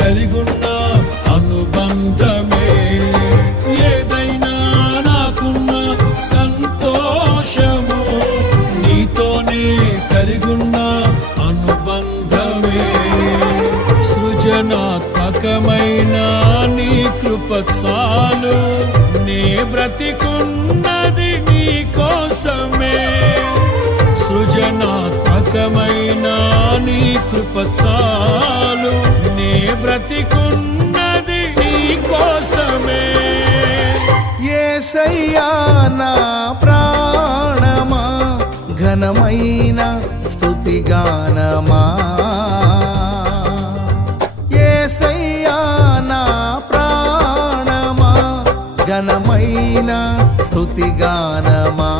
కలిగున్న అనుబంధమే. ఏదైనా నాకున్న సంతోషము నీతోనే కలిగున్న అనుబంధమే. సృజనాత్మకమైన నీ కృప చాలు, నే బ్రతికున్నది నీ కోసమే. సృజనాత్మకమైన నీ కృప చాలు, నే బ్రతికున్నది నీ కోసమే. యేసయ్యా నా ప్రాణమా, ఘనమైన స్తుతిగానమా. యేసయ్యా నా ప్రాణమా, ఘనమైన స్తుతిగానమా.